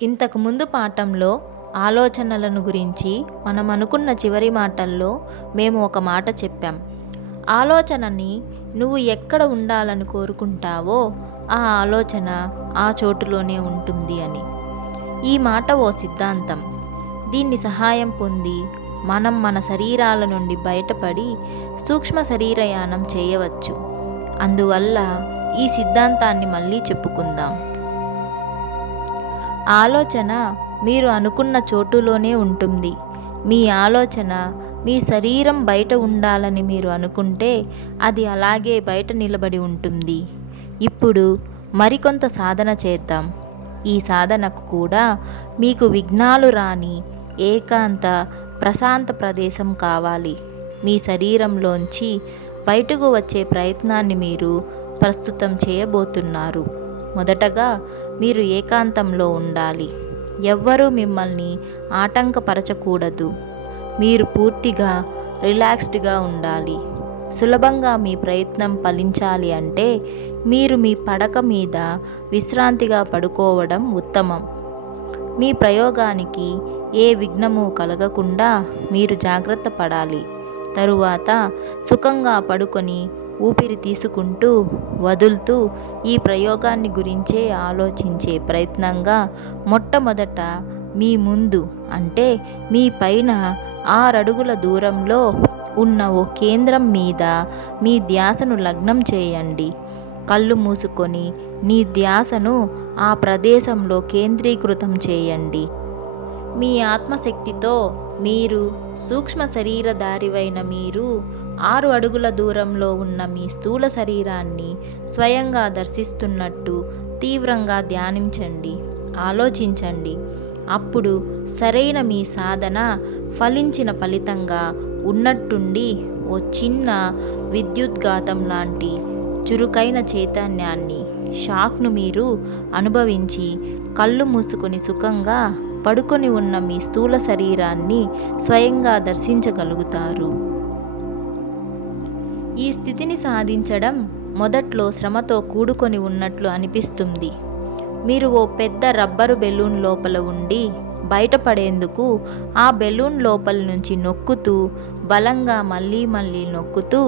ఇంతకుముందు పాఠంలో ఆలోచనలను గురించి మనం అనుకున్న చివరి మాటల్లో మేము ఒక మాట చెప్పాం. ఆలోచనని నువ్వు ఎక్కడ ఉండాలని కోరుకుంటావో ఆ ఆలోచన ఆ చోటులోనే ఉంటుంది అని. ఈ మాట ఓ సిద్ధాంతం. దీన్ని సహాయం పొంది మనం మన శరీరాల నుండి బయటపడి సూక్ష్మ శరీరయానం చేయవచ్చు. అందువల్ల ఈ సిద్ధాంతాన్ని మళ్ళీ చెప్పుకుందాం. ఆలోచన మీరు అనుకున్న చోటులోనే ఉంటుంది. మీ ఆలోచన మీ శరీరం బయట ఉండాలని మీరు అనుకుంటే అది అలాగే బయట నిలబడి ఉంటుంది. ఇప్పుడు మరికొంత సాధన చేద్దాం. ఈ సాధనకు కూడా మీకు విఘ్నాలు రాని ఏకాంత ప్రశాంత ప్రదేశం కావాలి. మీ శరీరంలోంచి బయటకు వచ్చే ప్రయత్నాన్ని మీరు ప్రస్తుతం చేయబోతున్నారు. మొదటగా మీరు ఏకాంతంలో ఉండాలి. ఎవ్వరూ మిమ్మల్ని ఆటంకపరచకూడదు. మీరు పూర్తిగా రిలాక్స్డ్గా ఉండాలి. సులభంగా మీ ప్రయత్నం ఫలించాలి అంటే మీరు మీ పడక మీద విశ్రాంతిగా పడుకోవడం ఉత్తమం. మీ ప్రయోగానికి ఏ విఘ్నము కలగకుండా మీరు జాగ్రత్త పడాలి. తరువాత సుఖంగా పడుకొని ఊపిరి తీసుకుంటూ వదులుతూ ఈ ప్రయోగాన్ని గురించే ఆలోచించే ప్రయత్నంగా మొట్టమొదట మీ ముందు అంటే మీ పైన 6 అడుగుల దూరంలో ఉన్న ఓ కేంద్రం మీద మీ ధ్యాసను లగ్నం చేయండి. కళ్ళు మూసుకొని నీ ధ్యాసను ఆ ప్రదేశంలో కేంద్రీకృతం చేయండి. మీ ఆత్మశక్తితో మీరు సూక్ష్మ శరీరధారివైన మీరు 6 అడుగుల దూరంలో ఉన్న మీ స్థూల శరీరాన్ని స్వయంగా దర్శిస్తున్నట్టు తీవ్రంగా ధ్యానించండి, ఆలోచించండి. అప్పుడు సరైన మీ సాధన ఫలించిన ఫలితంగా ఉన్నట్టుండి ఓ చిన్న విద్యుద్ఘాతం లాంటి చురుకైన చైతన్యాన్ని, షాక్ను మీరు అనుభవించి కళ్ళు మూసుకొని సుఖంగా పడుకొని ఉన్న మీ స్థూల శరీరాన్ని స్వయంగా దర్శించగలుగుతారు. ఈ స్థితిని సాధించడం మొదట్లో శ్రమతో కూడుకొని ఉన్నట్లు అనిపిస్తుంది. మీరు ఓ పెద్ద రబ్బరు బెలూన్ లోపల ఉండి బయటపడేందుకు ఆ బెలూన్ లోపల నుంచి నొక్కుతూ బలంగా మళ్ళీ మళ్ళీ నొక్కుతూ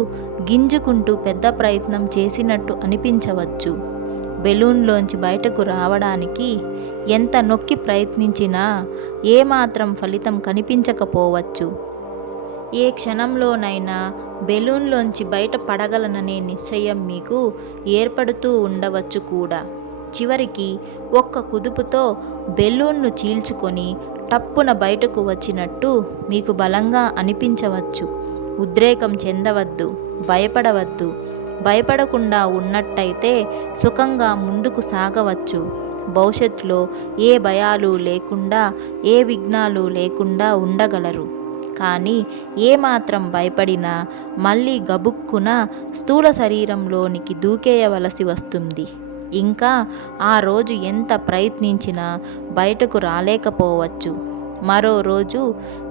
గింజుకుంటూ పెద్ద ప్రయత్నం చేసినట్టు అనిపించవచ్చు. బెలూన్లోంచి బయటకు రావడానికి ఎంత నొక్కి ప్రయత్నించినా ఏమాత్రం ఫలితం కనిపించకపోవచ్చు. ఏ క్షణంలోనైనా బెలూన్లోంచి బయట పడగలననే నిశ్చయం మీకు ఏర్పడుతూ ఉండవచ్చు కూడా. చివరికి ఒక్క కుదుపుతో బెలూన్ను చీల్చుకొని టప్పున బయటకు వచ్చినట్టు మీకు బలంగా అనిపించవచ్చు. ఉద్రేకం చెందవద్దు, భయపడవద్దు. భయపడకుండా ఉన్నట్టయితే సుఖంగా ముందుకు సాగవచ్చు. భవిష్యత్తులో ఏ భయాలు లేకుండా, ఏ విఘ్నాలు లేకుండా ఉండగలరు. కానీ ఏమాత్రం భయపడినా మళ్ళీ గబుక్కున స్థూల శరీరంలోనికి దూకేయవలసి వస్తుంది. ఇంకా ఆ రోజు ఎంత ప్రయత్నించినా బయటకు రాలేకపోవచ్చు. మరో రోజు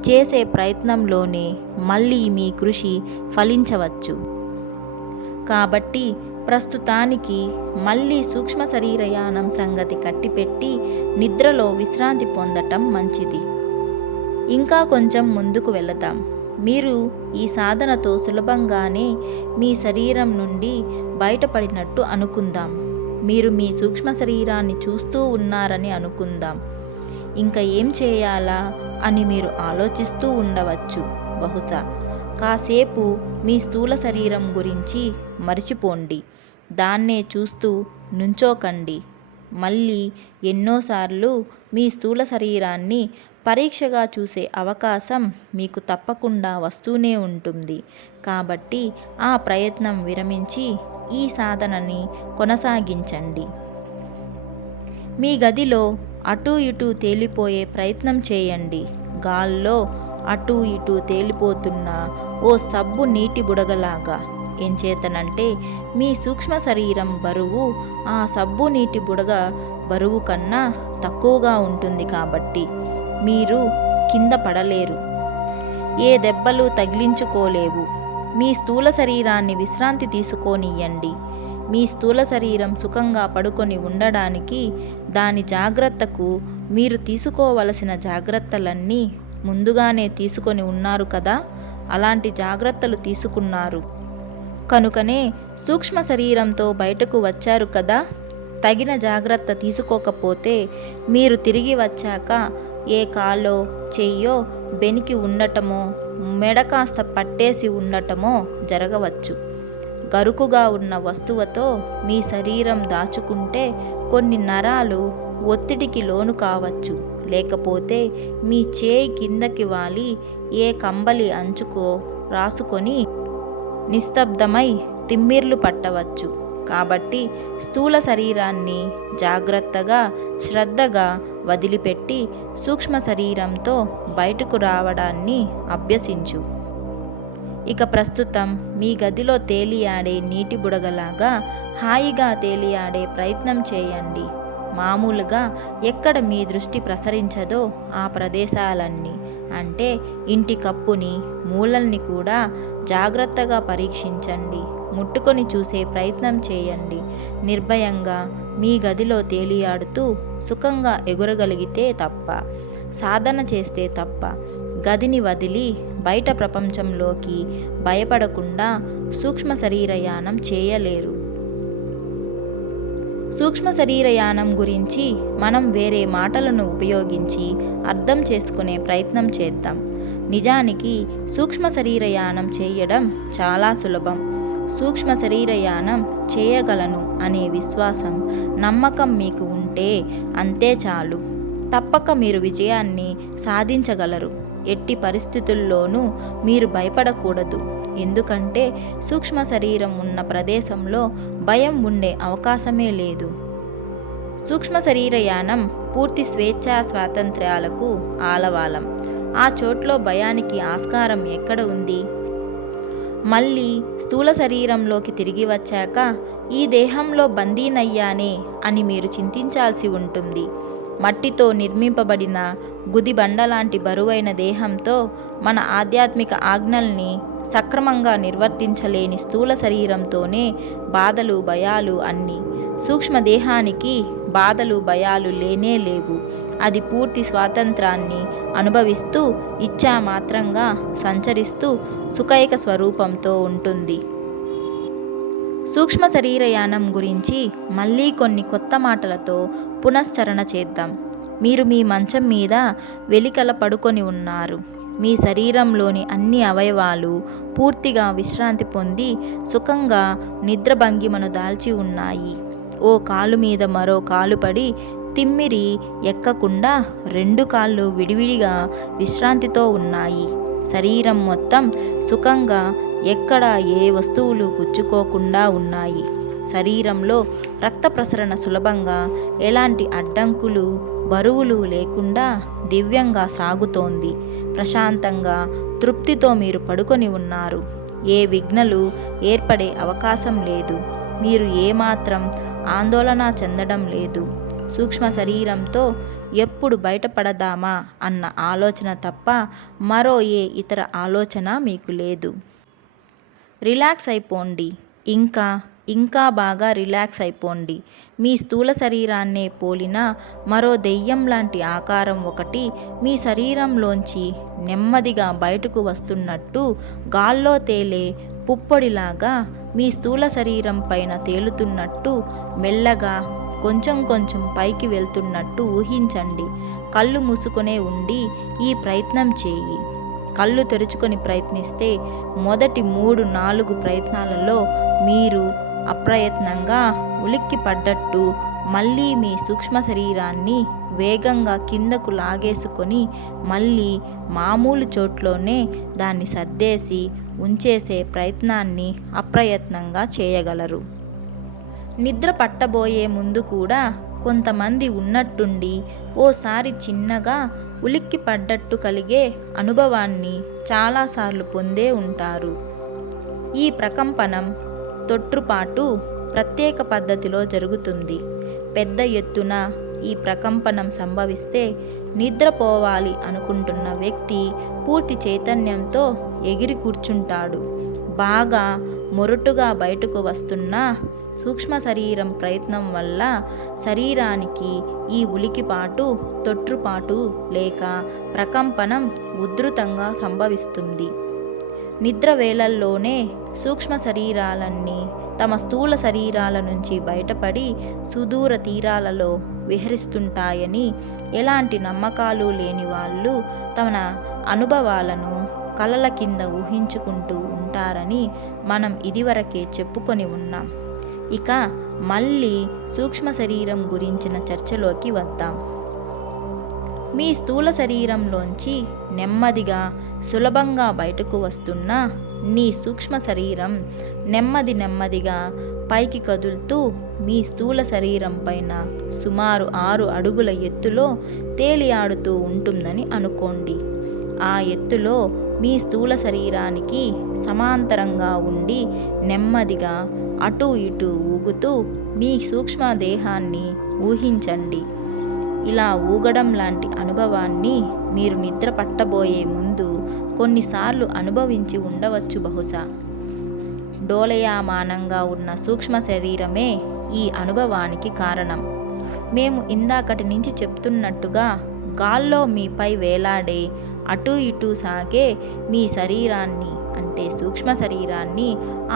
చేసే ప్రయత్నంలోనే మళ్ళీ మీ కృషి ఫలించవచ్చు. కాబట్టి ప్రస్తుతానికి మళ్ళీ సూక్ష్మ శరీరయానం సంగతి కట్టిపెట్టి నిద్రలో విశ్రాంతి పొందటం మంచిది. ఇంకా కొంచెం ముందుకు వెళదాం. మీరు ఈ సాధనతో సులభంగానే మీ శరీరం నుండి బయటపడినట్టు అనుకుందాం. మీరు మీ సూక్ష్మ శరీరాన్ని చూస్తూ ఉన్నారని అనుకుందాం. ఇంకా ఏం చేయాలా అని మీరు ఆలోచిస్తూ ఉండవచ్చు. బహుశా కాసేపు మీ స్థూల శరీరం గురించి మరిచిపోండి. దాన్నే చూస్తూ నుంచోకండి. మళ్ళీ ఎన్నోసార్లు మీ స్థూల శరీరాన్ని పరీక్షగా చూసే అవకాశం మీకు తప్పకుండా వస్తూనే ఉంటుంది. కాబట్టి ఆ ప్రయత్నం విరమించి ఈ సాధనని కొనసాగించండి. మీ గదిలో అటూ ఇటూ తేలిపోయే ప్రయత్నం చేయండి. గాల్లో అటూ ఇటూ తేలిపోతున్న ఓ సబ్బు నీటి బుడగలాగా. ఎంచేతనంటే మీ సూక్ష్మ శరీరం బరువు ఆ సబ్బు నీటి బుడగ బరువు కన్నా తక్కువగా ఉంటుంది. కాబట్టి మీరు కింద పడలేరు, ఏ దెబ్బలు తగిలించుకోలేవు. మీ స్థూల శరీరాన్ని విశ్రాంతి తీసుకోనియ్యండి. మీ స్థూల శరీరం సుఖంగా పడుకొని ఉండడానికి, దాని జాగ్రత్తకు మీరు తీసుకోవలసిన జాగ్రత్తలన్నీ ముందుగానే తీసుకొని ఉన్నారు కదా, అలాంటి జాగ్రత్తలు తీసుకున్నారు కనుకనే సూక్ష్మ శరీరంతో బయటకు వచ్చారు కదా. తగిన జాగ్రత్త తీసుకోకపోతే మీరు తిరిగి వచ్చాక ఏ కాలో చెయ్యో బెనికి ఉండటమో, మెడ కాస్త పట్టేసి ఉండటమో జరగవచ్చు. గరుకుగా ఉన్న వస్తువుతో మీ శరీరం దాచుకుంటే కొన్ని నరాలు ఒత్తిడికి లోను కావచ్చు. లేకపోతే మీ చేయి కిందకి వాలి ఏ కంబలి అంచుకో రాసుకొని నిస్తబ్దమై తిమ్మిర్లు పట్టవచ్చు. కాబట్టి స్థూల శరీరాన్ని జాగ్రత్తగా శ్రద్ధగా వదిలిపెట్టి సూక్ష్మ శరీరంతో బయటకు రావడాన్ని అభ్యసించు. ఇక ప్రస్తుతం మీ గదిలో తేలియాడే నీటి బుడగలాగా హాయిగా తేలియాడే ప్రయత్నం చేయండి. మామూలుగా ఎక్కడ మీ దృష్టి ప్రసరించదో ఆ ప్రదేశాలన్నీ, అంటే ఇంటి కప్పుని, మూలల్ని కూడా జాగ్రత్తగా పరీక్షించండి. ముట్టుకొని చూసే ప్రయత్నం చేయండి. నిర్భయంగా మీ గదిలో తేలియాడుతూ సుఖంగా ఎగురగలిగితే తప్ప, సాధన చేస్తే తప్ప గదిని వదిలి బయట ప్రపంచంలోకి భయపడకుండా సూక్ష్మ శరీరయానం చేయలేరు. సూక్ష్మ శరీరయానం గురించి మనం వేరే మాటలను ఉపయోగించి అర్థం చేసుకునే ప్రయత్నం చేద్దాం. నిజానికి సూక్ష్మ శరీరయానం చేయడం చాలా సులభం. సూక్ష్మ శరీరయానం చేయగలను అనే విశ్వాసం, నమ్మకం మీకు ఉంటే అంతే చాలు. తప్పక మీరు విజయాన్ని సాధించగలరు. ఎట్టి పరిస్థితుల్లోనూ మీరు భయపడకూడదు. ఎందుకంటే సూక్ష్మ శరీరం ఉన్న ప్రదేశంలో భయం ఉండే అవకాశమే లేదు. సూక్ష్మ శరీరయానం పూర్తి స్వేచ్ఛా స్వాతంత్ర్యాలకు ఆలవాలం. ఆ చోట్లో భయానికి ఆస్కారం ఎక్కడ ఉంది? మళ్ళీ స్థూల శరీరంలోకి తిరిగి వచ్చాక ఈ దేహంలో బందీనయ్యానే అని మీరు చింతించాల్సి ఉంటుంది. మట్టితో నిర్మింపబడిన గుదిబండలాంటి బరువైన దేహంతో మన ఆధ్యాత్మిక ఆజ్ఞల్ని సక్రమంగా నిర్వర్తించలేని స్థూల శరీరంతోనే బాధలు భయాలు అన్నీ. సూక్ష్మ దేహానికి బాధలు భయాలు లేనే లేవు. అది పూర్తి స్వాతంత్రాన్ని అనుభవిస్తూ ఇచ్ఛామాత్రంగా సంచరిస్తూ సుఖైక స్వరూపంతో ఉంటుంది. సూక్ష్మ శరీరయానం గురించి మళ్ళీ కొన్ని కొత్త మాటలతో పునశ్చరణ చేద్దాం. మీరు మీ మంచం మీద వెలికల పడుకొని ఉన్నారు. మీ శరీరంలోని అన్ని అవయవాలు పూర్తిగా విశ్రాంతి పొంది సుఖంగా నిద్ర భంగిమను దాల్చి ఉన్నాయి. ఓ కాలు మీద మరో కాలు పడి తిమ్మిరి ఎక్కకుండా 2 కాళ్ళు విడివిడిగా విశ్రాంతితో ఉన్నాయి. శరీరం మొత్తం సుఖంగా ఎక్కడ ఏ వస్తువులు గుచ్చుకోకుండా ఉన్నాయి. శరీరంలో రక్త ప్రసరణ సులభంగా, ఎలాంటి అడ్డంకులు బరువులు లేకుండా దివ్యంగా సాగుతోంది. ప్రశాంతంగా తృప్తితో మీరు పడుకొని ఉన్నారు. ఏ విఘ్నలు ఏర్పడే అవకాశం లేదు. మీరు ఏమాత్రం ఆందోళన చెందడం లేదు. సూక్ష్మ శరీరంతో ఎప్పుడు బయటపడదామా అన్న ఆలోచన తప్ప మరో ఏ ఇతర ఆలోచన మీకు లేదు. రిలాక్స్ అయిపోండి. ఇంకా బాగా రిలాక్స్ అయిపోండి. మీ స్థూల శరీరాన్నే పోలిన మరో దెయ్యం లాంటి ఆకారం ఒకటి మీ శరీరంలోంచి నెమ్మదిగా బయటకు వస్తున్నట్టు, గాల్లో తేలే పుప్పొడిలాగా మీ స్థూల శరీరం పైన తేలుతున్నట్టు, మెల్లగా కొంచెం కొంచెం పైకి వెళ్తున్నట్టు ఊహించండి. కళ్ళు మూసుకునే ఉండి ఈ ప్రయత్నం చేయి. కళ్ళు తెరుచుకొని ప్రయత్నిస్తే మొదటి 3-4 ప్రయత్నాలలో మీరు అప్రయత్నంగా ఉలిక్కి పడ్డట్టు మళ్ళీ మీ సూక్ష్మ శరీరాన్ని వేగంగా కిందకు లాగేసుకొని మళ్ళీ మామూలు చోట్లోనే దాన్ని సర్దేసి ఉంచేసే ప్రయత్నాన్ని అప్రయత్నంగా చేయగలరు. నిద్ర పట్టబోయే ముందు కూడా కొంతమంది ఉన్నట్టుండి ఓసారి చిన్నగా ఉలిక్కి పడ్డట్టు కలిగే అనుభవాన్ని చాలాసార్లు పొందే ఉంటారు. ఈ ప్రకంపనం, తొట్రుపాటు ప్రత్యేక పద్ధతిలో జరుగుతుంది. పెద్ద ఎత్తున ఈ ప్రకంపనం సంభవిస్తే నిద్రపోవాలి అనుకుంటున్న వ్యక్తి పూర్తి చైతన్యంతో ఎగిరి కూర్చుంటాడు. బాగా మొరటుగా బయటకు వస్తున్నా సూక్ష్మ శరీరం ప్రయత్నం వల్ల శరీరానికి ఈ ఉలికిపాటు, తొట్రుపాటు లేక ప్రకంపనం ఉధృతంగా సంభవిస్తుంది. నిద్ర వేళల్లోనే సూక్ష్మ శరీరాలన్నీ తమ స్థూల శరీరాల నుంచి బయటపడి సుదూర తీరాలలో విహరిస్తుంటాయని ఎలాంటి నమ్మకాలు లేని వాళ్ళు తమ అనుభవాలను కలల కింద ఊహించుకుంటూ ఉంటారని మనం ఇదివరకే చెప్పుకొని ఉన్నాం. ఇక మళ్ళీ సూక్ష్మ శరీరం గురించిన చర్చలోకి వద్దాం. మీ స్థూల శరీరంలోంచి నెమ్మదిగా సులభంగా బయటకు వస్తున్న నీ సూక్ష్మ శరీరం నెమ్మదిగా పైకి కదులుతూ మీ స్థూల శరీరం పైన సుమారు 6 అడుగుల ఎత్తులో తేలియాడుతూ ఉంటుందని అనుకోండి. ఆ ఎత్తులో మీ స్థూల శరీరానికి సమాంతరంగా ఉండి నెమ్మదిగా అటూ ఇటూ ఊగుతూ మీ సూక్ష్మ దేహాన్ని ఊహించండి. ఇలా ఊగడం లాంటి అనుభవాన్ని మీరు నిద్ర పట్టబోయే ముందు కొన్నిసార్లు అనుభవించి ఉండవచ్చు బహుశా. డోలయామానంగా ఉన్న సూక్ష్మ శరీరమే ఈ అనుభవానికి కారణం. మేము ఇందాకటి నుంచి చెప్తున్నట్టుగా గాల్లో మీపై వేలాడే అటూ ఇటూ సాగే మీ శరీరాన్ని అంటే సూక్ష్మ శరీరాన్ని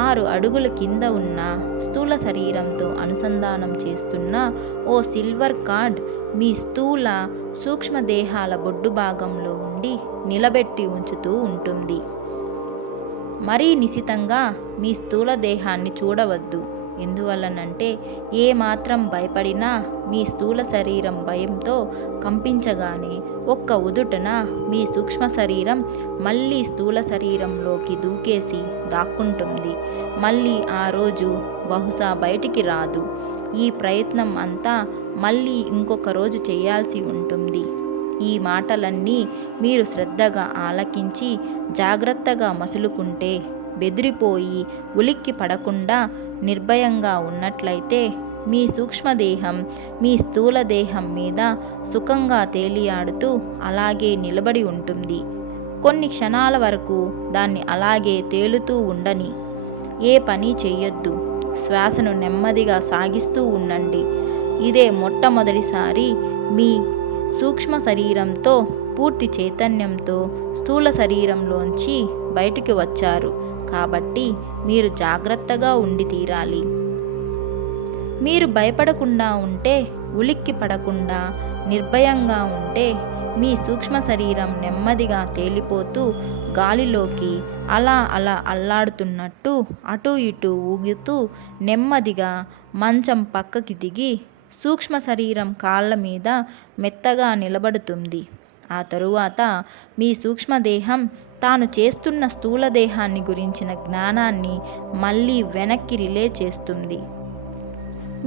6 అడుగుల కింద ఉన్న స్థూల శరీరంతో అనుసంధానం చేస్తున్న ఓ సిల్వర్ కార్డ్ మీ స్థూల సూక్ష్మ దేహాల బొడ్డు భాగంలో ఉండి నిలబెట్టి ఉంచుతూ ఉంటుంది. మరీ నిశితంగా మీ స్థూల దేహాన్ని చూడవద్దు. ఎందువల్లనంటే ఏమాత్రం భయపడినా మీ స్థూల శరీరం భయంతో కంపించగానే ఒక్క ఉదుటన మీ సూక్ష్మ శరీరం మళ్ళీ స్థూల శరీరంలోకి దూకేసి దాక్కుంటుంది. మళ్ళీ ఆ రోజు బహుశా బయటికి రాదు. ఈ ప్రయత్నం అంతా మళ్ళీ ఇంకొక రోజు చేయాల్సి ఉంటుంది. ఈ మాటలన్నీ మీరు శ్రద్ధగా ఆలకించి జాగ్రత్తగా మసులుకుంటే, బెదిరిపోయి ఉలిక్కి పడకుండా నిర్భయంగా ఉన్నట్లయితే మీ సూక్ష్మదేహం మీ స్థూల దేహం మీద సుఖంగా తేలియాడుతూ అలాగే నిలబడి ఉంటుంది. కొన్ని క్షణాల వరకు దాన్ని అలాగే తేలుతూ ఉండని. ఏ పని చెయ్యొద్దు. శ్వాసను నెమ్మదిగా సాగిస్తూ ఉండండి. ఇదే మొట్టమొదటిసారి మీ సూక్ష్మ శరీరంతో పూర్తి చైతన్యంతో స్థూల శరీరంలోంచి బయటికి వచ్చారు కాబట్టి మీరు జాగ్రత్తగా ఉండి తీరాలి. మీరు భయపడకుండా ఉంటే, ఉలిక్కి పడకుండా నిర్భయంగా ఉంటే మీ సూక్ష్మ శరీరం నెమ్మదిగా తేలిపోతూ గాలిలోకి అలా అల్లాడుతున్నట్టు అటూ ఇటూ ఊగుతూ నెమ్మదిగా మంచం పక్కకి దిగి సూక్ష్మ శరీరం కాళ్ళ మీద మెత్తగా నిలబడుతుంది. ఆ తరువాత మీ సూక్ష్మదేహం తాను చేస్తున్న స్థూల దేహాన్ని గురించిన జ్ఞానాన్ని మళ్ళీ వెనక్కి రిలే చేస్తుంది.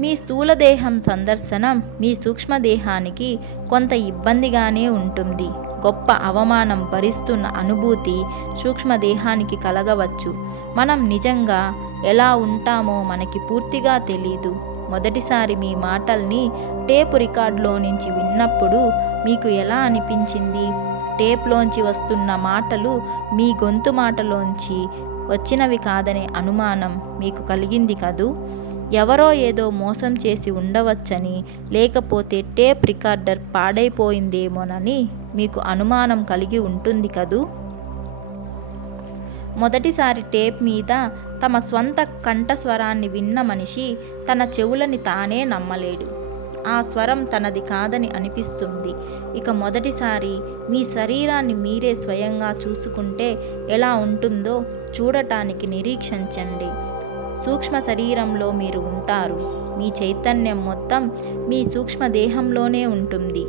మీ స్థూల దేహం సందర్శనం మీ సూక్ష్మదేహానికి కొంత ఇబ్బందిగానే ఉంటుంది. గొప్ప అవమానం భరిస్తున్న అనుభూతి సూక్ష్మదేహానికి కలగవచ్చు. మనం నిజంగా ఎలా ఉంటామో మనకి పూర్తిగా తెలీదు. మొదటిసారి మీ మాటల్ని టేప్ రికార్డులో నుంచి విన్నప్పుడు మీకు ఎలా అనిపించింది? టేప్లోంచి వస్తున్న మాటలు మీ గొంతు మాటలోంచి వచ్చినవి కాదనే అనుమానం మీకు కలిగింది కదూ? ఎవరో ఏదో మోసం చేసి ఉండవచ్చని, లేకపోతే టేప్ రికార్డర్ పాడైపోయిందేమోనని మీకు అనుమానం కలిగి ఉంటుంది కదూ? మొదటిసారి టేప్ మీద తమ స్వంత కంఠస్వరాన్ని విన్న మనిషి తన చెవులని తానే నమ్మలేడు. ఆ స్వరం తనది కాదని అనిపిస్తుంది. ఇక మొదటిసారి మీ శరీరాన్ని మీరే స్వయంగా చూసుకుంటే ఎలా ఉంటుందో చూడటానికి నిరీక్షించండి. సూక్ష్మ శరీరంలో మీరు ఉంటారు. మీ చైతన్యం మొత్తం మీ సూక్ష్మదేహంలోనే ఉంటుంది.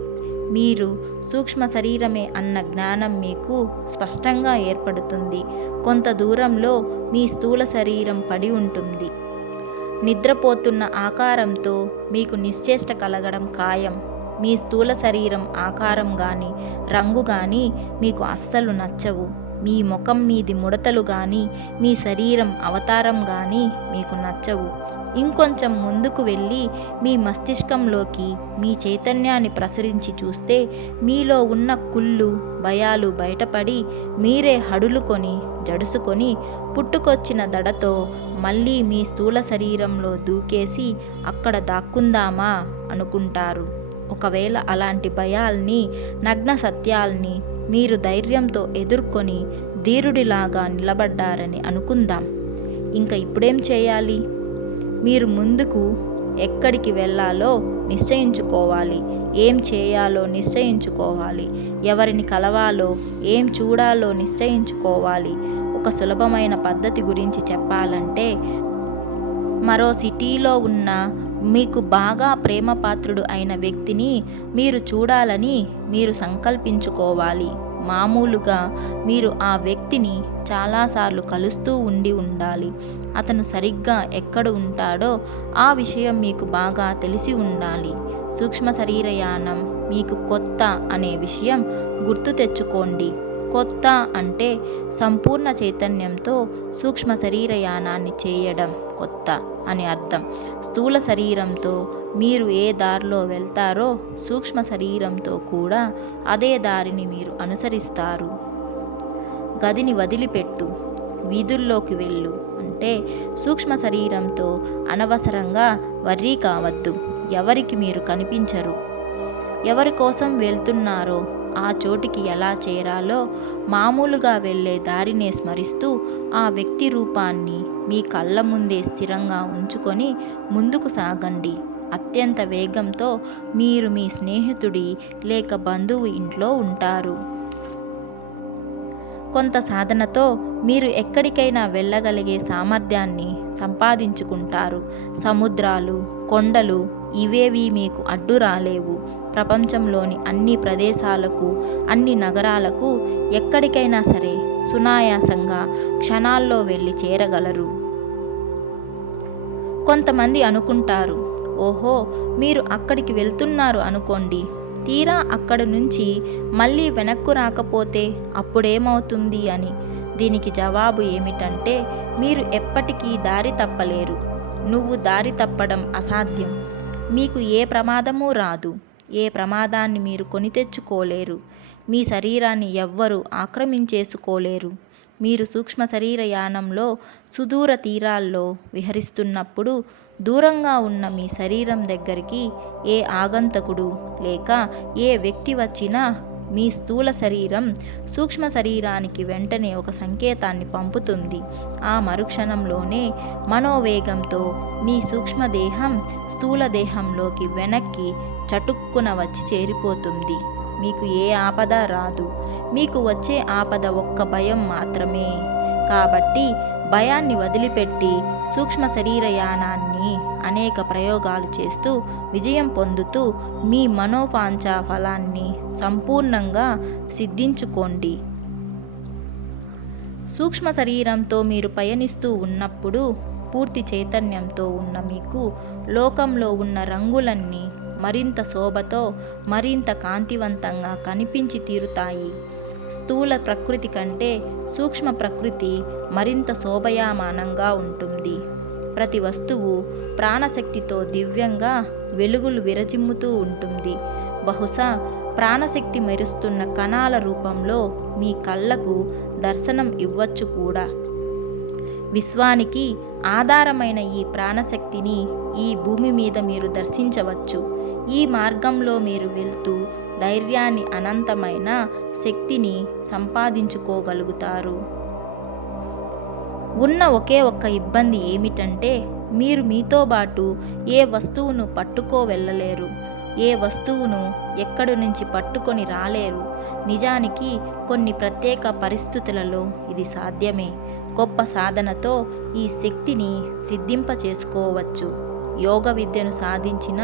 మీరు సూక్ష్మ శరీరమే అన్న జ్ఞానం మీకు స్పష్టంగా ఏర్పడుతుంది. కొంత దూరంలో మీ స్థూల శరీరం పడి ఉంటుంది. నిద్రపోతున్న ఆకారంతో మీకు నిశ్చేష్ట కలగడం ఖాయం. మీ స్థూల శరీరం ఆకారం కానీ రంగు కానీ మీకు అస్సలు నచ్చవు. మీ ముఖం మీది ముడతలు కానీ మీ శరీరం అవతారం కానీ మీకు నచ్చవు. ఇంకొంచెం ముందుకు వెళ్ళి మీ మస్తిష్కంలోకి మీ చైతన్యాన్ని ప్రసరించి చూస్తే మీలో ఉన్న కుళ్ళు భయాలు బయటపడి మీరే హడులుకొని జడుసుకొని పుట్టుకొచ్చిన దడతో మళ్ళీ మీ స్థూల శరీరంలో దూకేసి అక్కడ దాక్కుందామా అనుకుంటారు. ఒకవేళ అలాంటి భయాల్ని నగ్న సత్యాల్ని మీరు ధైర్యంతో ఎదుర్కొని ధీరుడిలాగా నిలబడ్డారని అనుకుందాం. ఇంకా ఇప్పుడేం చేయాలి? మీరు ముందుకు ఎక్కడికి వెళ్ళాలో నిశ్చయించుకోవాలి. ఏం చేయాలో నిశ్చయించుకోవాలి. ఎవరిని కలవాలో ఏం చూడాలో నిశ్చయించుకోవాలి. ఒక సులభమైన పద్ధతి గురించి చెప్పాలంటే, మరో సిటీలో ఉన్న మీకు బాగా ప్రేమపాత్రుడు అయిన వ్యక్తిని మీరు చూడాలని మీరు సంకల్పించుకోవాలి. మామూలుగా మీరు ఆ వ్యక్తిని చాలాసార్లు కలుస్తూ ఉండాలి. అతను సరిగ్గా ఎక్కడ ఉంటాడో ఆ విషయం మీకు బాగా తెలిసి ఉండాలి. సూక్ష్మ శరీరయానం మీకు కొత్త అనే విషయం గుర్తు తెచ్చుకోండి. కొత్త అంటే సంపూర్ణ చైతన్యంతో సూక్ష్మ శరీరయానాన్ని చేయడం కొత్త అని అర్థం. స్థూల శరీరంతో మీరు ఏ దారిలో వెళ్తారో సూక్ష్మ శరీరంతో కూడా అదే దారిని మీరు అనుసరిస్తారు. గదిని వదిలిపెట్టు, వీధుల్లోకి వెళ్ళు అంటే సూక్ష్మ శరీరంతో అనవసరంగా వర్రీ కావద్దు. ఎవరికి మీరు కనిపించరు. ఎవరి కోసం వెళ్తున్నారో ఆ చోటికి ఎలా చేరాలో మామూలుగా వెళ్ళే దారినే స్మరిస్తూ ఆ వ్యక్తి రూపాన్ని మీ కళ్ళ ముందే స్థిరంగా ఉంచుకొని ముందుకు సాగండి. అత్యంత వేగంతో మీరు మీ స్నేహితుడి లేక బంధువు ఇంట్లో ఉంటారు. కొంత సాధనతో మీరు ఎక్కడికైనా వెళ్ళగలిగే సామర్థ్యాన్ని సంపాదించుకుంటారు. సముద్రాలు, కొండలు ఇవేవి మీకు అడ్డు రాలేవు. ప్రపంచంలోని అన్ని ప్రదేశాలకు, అన్ని నగరాలకు ఎక్కడికైనా సరే సునాయాసంగా క్షణాల్లో వెళ్ళి చేరగలరు. కొంతమంది అనుకుంటారు, ఓహో మీరు అక్కడికి వెళ్తున్నారు అనుకోండి, తీరా అక్కడి నుంచి మళ్ళీ వెనక్కు రాకపోతే అప్పుడేమవుతుంది అని. దీనికి జవాబు ఏమిటంటే, మీరు ఎప్పటికీ దారి తప్పలేరు. నువ్వు దారి తప్పడం అసాధ్యం. మీకు ఏ ప్రమాదమూ రాదు. ఏ ప్రమాదాన్ని మీరు కొని తెచ్చుకోలేరు. మీ శరీరాన్ని ఎవ్వరూ ఆక్రమించేసుకోలేరు. మీరు సూక్ష్మ శరీరయానంలో సుదూర తీరాల్లో విహరిస్తున్నప్పుడు దూరంగా ఉన్న మీ శరీరం దగ్గరికి ఏ ఆగంతకుడు లేక ఏ వ్యక్తి వచ్చినా మీ స్థూల శరీరం సూక్ష్మ శరీరానికి వెంటనే ఒక సంకేతాన్ని పంపుతుంది. ఆ మరుక్షణంలోనే మనోవేగంతో మీ సూక్ష్మదేహం స్థూల దేహంలోకి వెనక్కి చటుక్కున వచ్చి చేరిపోతుంది. మీకు ఏ ఆపద రాదు. మీకు వచ్చే ఆపద ఒక్క భయం మాత్రమే. కాబట్టి భయాన్ని వదిలిపెట్టి సూక్ష్మ శరీరయానాన్ని అనేక ప్రయోగాలు చేస్తూ విజయం పొందుతూ మీ మనోపాంఛ ఫలాన్ని సంపూర్ణంగా సిద్ధించుకోండి. సూక్ష్మ శరీరంతో మీరు పయనిస్తూ ఉన్నప్పుడు పూర్తి చైతన్యంతో ఉన్న మీకు లోకంలో ఉన్న రంగులన్నీ మరింత శోభతో మరింత కాంతివంతంగా కనిపించి తీరుతాయి. స్థూల ప్రకృతి కంటే సూక్ష్మ ప్రకృతి మరింత శోభయామానంగా ఉంటుంది. ప్రతి వస్తువు ప్రాణశక్తితో దివ్యంగా వెలుగులు విరజిమ్ముతూ ఉంటుంది. బహుశా ప్రాణశక్తి మెరుస్తున్న కణాల రూపంలో మీ కళ్ళకు దర్శనం ఇవ్వచ్చు కూడా. విశ్వానికి ఆధారమైన ఈ ప్రాణశక్తిని ఈ భూమి మీద మీరు దర్శించవచ్చు. ఈ మార్గంలో మీరు వెళ్తూ ధైర్యాన్ని, అనంతమైన శక్తిని సంపాదించుకోగలుగుతారు. ఉన్న ఒకే ఒక్క ఇబ్బంది ఏమిటంటే, మీరు మీతో పాటు ఏ వస్తువును పట్టుకో వెళ్ళలేరు. ఏ వస్తువును ఎక్కడి నుంచి పట్టుకొని రాలేరు. నిజానికి కొన్ని ప్రత్యేక పరిస్థితులలో ఇది సాధ్యమే. గొప్ప సాధనతో ఈ శక్తిని సిద్ధింపచేసుకోవచ్చు. యోగ విద్యను సాధించిన,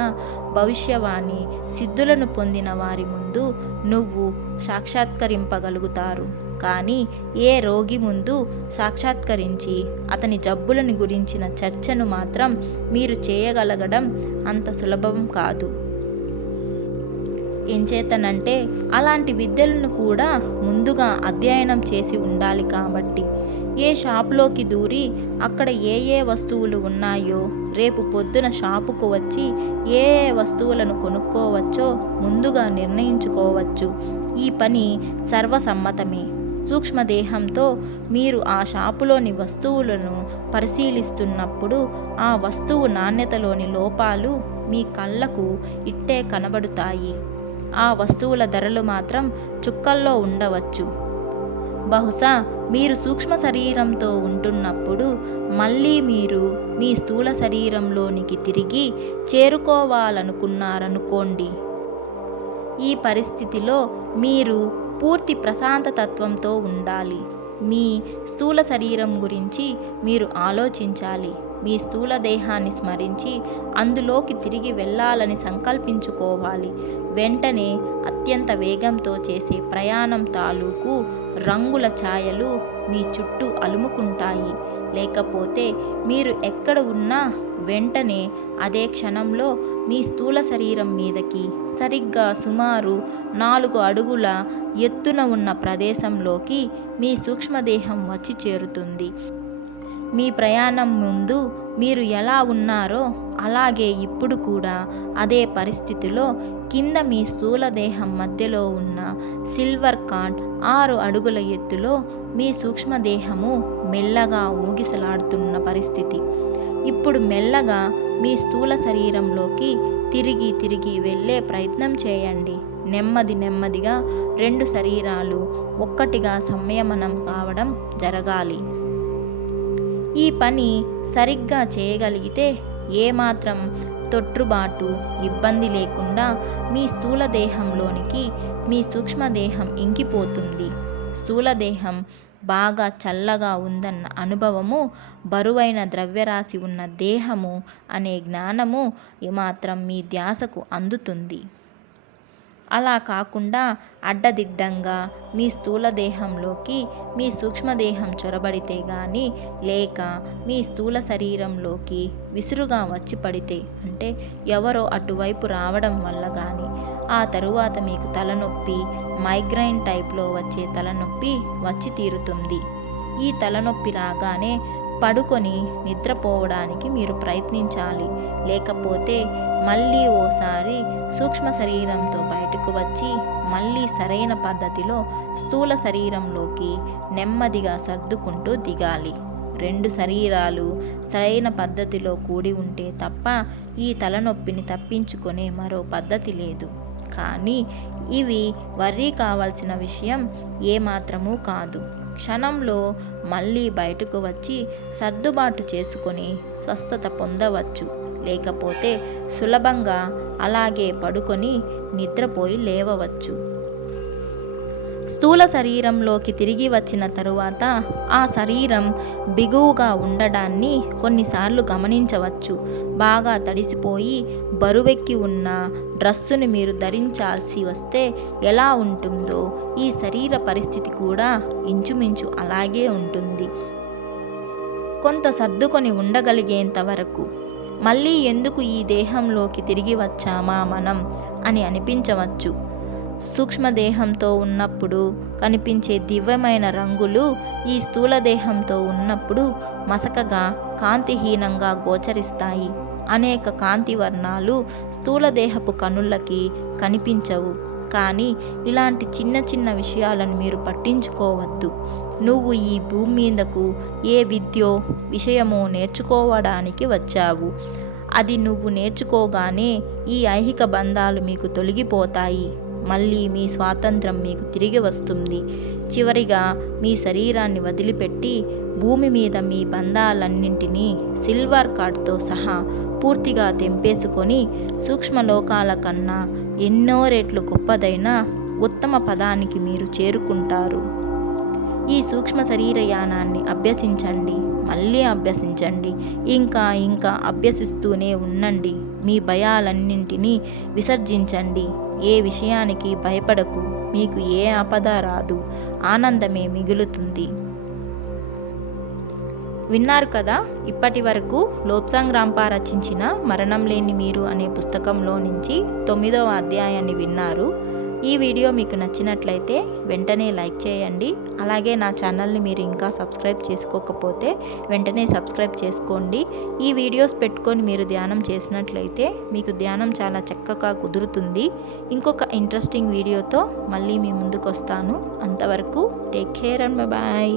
భవిష్యవాణి సిద్ధులను పొందిన వారి ముందు నువ్వు సాక్షాత్కరింపగలుగుతారు. కానీ ఏ రోగి ముందు సాక్షాత్కరించి అతని జబ్బులను గురించిన చర్చను మాత్రం మీరు చేయగలగడం అంత సులభం కాదు. ఎంచేతనంటే అలాంటి విద్యలను కూడా ముందుగా అధ్యయనం చేసి ఉండాలి కాబట్టి. ఏ షాపులోకి దూరి అక్కడ ఏ ఏ వస్తువులు ఉన్నాయో రేపు పొద్దున షాపుకు వచ్చి ఏ ఏ వస్తువులను కొనుక్కోవచ్చో ముందుగా నిర్ణయించుకోవచ్చు. ఈ పని సర్వసమ్మతమే. సూక్ష్మదేహంతో మీరు ఆ షాపులోని వస్తువులను పరిశీలిస్తున్నప్పుడు ఆ వస్తువు నాణ్యతలోని లోపాలు మీ కళ్ళకు ఇట్టే కనబడుతాయి. ఆ వస్తువుల ధరలు మాత్రం చుక్కల్లో ఉండవచ్చు. బహుశా మీరు సూక్ష్మ శరీరంతో ఉంటున్నప్పుడు మళ్ళీ మీరు మీ స్థూల శరీరంలోనికి తిరిగి చేరుకోవాలనుకున్నారనుకోండి. ఈ పరిస్థితిలో మీరు పూర్తి ప్రశాంత తత్వంతో ఉండాలి. మీ స్థూల శరీరం గురించి మీరు ఆలోచించాలి. మీ స్థూల దేహాన్ని స్మరించి అందులోకి తిరిగి వెళ్ళాలని సంకల్పించుకోవాలి. వెంటనే అత్యంత వేగంతో చేసే ప్రయాణం తాలూకు రంగుల ఛాయలు మీ చుట్టూ అలుముకుంటాయి. లేకపోతే మీరు ఎక్కడ ఉన్నా వెంటనే అదే క్షణంలో మీ స్థూల శరీరం మీదకి సరిగ్గా సుమారు 4 అడుగుల ఎత్తున ఉన్న ప్రదేశంలోకి మీ సూక్ష్మదేహం వచ్చి చేరుతుంది. మీ ప్రయాణం ముందు మీరు ఎలా ఉన్నారో అలాగే ఇప్పుడు కూడా అదే పరిస్థితిలో కింద మీ స్థూల దేహం మధ్యలో ఉన్న సిల్వర్ కార్డ్ 6 అడుగుల ఎత్తులో మీ సూక్ష్మదేహము మెల్లగా ఊగిసలాడుతున్న పరిస్థితి. ఇప్పుడు మెల్లగా మీ స్థూల శరీరంలోకి తిరిగి వెళ్ళే ప్రయత్నం చేయండి. నెమ్మదిగా 2 శరీరాలు ఒక్కటిగా సంయమనం కావడం జరగాలి. ఈ పని సరిగ్గా చేయగలిగితే ఏమాత్రం తొట్రుబాటు ఇబ్బంది లేకుండా మీ స్థూల దేహంలోనికి మీ సూక్ష్మదేహం ఇంకిపోతుంది. స్థూలదేహం బాగా చల్లగా ఉందన్న అనుభవము, బరువైన ద్రవ్యరాశి ఉన్న దేహము అనే జ్ఞానము ఏమాత్రం మీ ధ్యాసకు అందుతుంది. అలా కాకుండా అడ్డదిడ్డంగా మీ స్థూల దేహంలోకి మీ సూక్ష్మదేహం చొరబడితే గాని, లేక మీ స్థూల శరీరంలోకి విసురుగా వచ్చి పడితే, అంటే ఎవరో అటువైపు రావడం వల్ల కానీ, ఆ తరువాత మీకు తలనొప్పి, మైగ్రైన్ టైప్లో వచ్చే తలనొప్పి వచ్చి తీరుతుంది. ఈ తలనొప్పి రాగానే పడుకొని నిద్రపోవడానికి మీరు ప్రయత్నించాలి. లేకపోతే మళ్ళీ ఓసారి సూక్ష్మ శరీరంతో బయటకు వచ్చి మళ్ళీ సరైన పద్ధతిలో స్థూల శరీరంలోకి నెమ్మదిగా సర్దుకుంటూ దిగాలి. 2 శరీరాలు సరైన పద్ధతిలో కూడి ఉంటే తప్ప ఈ తలనొప్పిని తప్పించుకునే మరో పద్ధతి లేదు. కానీ ఇవి వర్రీ కావాల్సిన విషయం ఏమాత్రమూ కాదు. క్షణంలో మళ్ళీ బయటకు వచ్చి సర్దుబాటు చేసుకొని స్వస్థత పొందవచ్చు. లేకపోతే సులభంగా అలాగే పడుకొని నిద్రపోయి లేవవచ్చు. స్థూల శరీరంలోకి తిరిగి వచ్చిన తరువాత ఆ శరీరం బిగువుగా ఉండడాన్ని కొన్నిసార్లు గమనించవచ్చు. బాగా తడిసిపోయి బరువెక్కి ఉన్న డ్రస్సుని మీరు ధరించాల్సి వస్తే ఎలా ఉంటుందో ఈ శరీర పరిస్థితి కూడా ఇంచుమించు అలాగే ఉంటుంది. కొంత సర్దుకొని ఉండగలిగేంత వరకు. మళ్ళీ ఎందుకు ఈ దేహంలోకి తిరిగి వచ్చామా మనం అని అనిపించవచ్చు. సూక్ష్మదేహంతో ఉన్నప్పుడు కనిపించే దివ్యమైన రంగులు ఈ స్థూల దేహంతో ఉన్నప్పుడు మసకగా కాంతిహీనంగా గోచరిస్తాయి. అనేక కాంతి వర్ణాలు స్థూల దేహపు కనులకి కనిపించవు. కానీ ఇలాంటి చిన్న విషయాలను మీరు పట్టించుకోవద్దు. నువ్వు ఈ భూమి మీదకు ఏ విద్యో విషయమో నేర్చుకోవడానికి వచ్చావు. అది నువ్వు నేర్చుకోగానే ఈ ఐహిక బంధాలు మీకు తొలగిపోతాయి. మళ్ళీ మీ స్వాతంత్రం మీకు తిరిగి వస్తుంది. చివరిగా మీ శరీరాన్ని వదిలిపెట్టి భూమి మీద మీ బంధాలన్నింటినీ సిల్వర్ కార్డ్తో సహా పూర్తిగా తెంపేసుకొని సూక్ష్మలోకాల కన్నా ఎన్నో రెట్లు గొప్పదైన ఉత్తమ పదానికి మీరు చేరుకుంటారు. ఈ సూక్ష్మ శరీరయానాన్ని అభ్యసించండి, మళ్ళీ అభ్యసించండి, ఇంకా అభ్యసిస్తూనే ఉండండి. మీ భయాలన్నింటినీ విసర్జించండి. ఏ విషయానికి భయపడకు. మీకు ఏ ఆపద రాదు. ఆనందమే మిగులుతుంది. విన్నారు కదా, ఇప్పటి వరకు లోబ్సాంగ్ రాంపా రచించిన మరణం లేని మీరు అనే పుస్తకంలో నుంచి 9వ అధ్యాయాన్ని విన్నారు. ఈ వీడియో మీకు నచ్చినట్లయితే వెంటనే లైక్ చేయండి. అలాగే నా ఛానల్ని మీరు ఇంకా సబ్స్క్రైబ్ చేసుకోకపోతే వెంటనే సబ్స్క్రైబ్ చేసుకోండి. ఈ వీడియోస్ పెట్టుకొని మీరు ధ్యానం చేసినట్లయితే మీకు ధ్యానం చాలా చక్కగా కుదురుతుంది. ఇంకొక ఇంట్రెస్టింగ్ వీడియోతో మళ్ళీ మీ ముందుకు వస్తాను. అంతవరకు టేక్ కేర్ అండ్ బాయ్.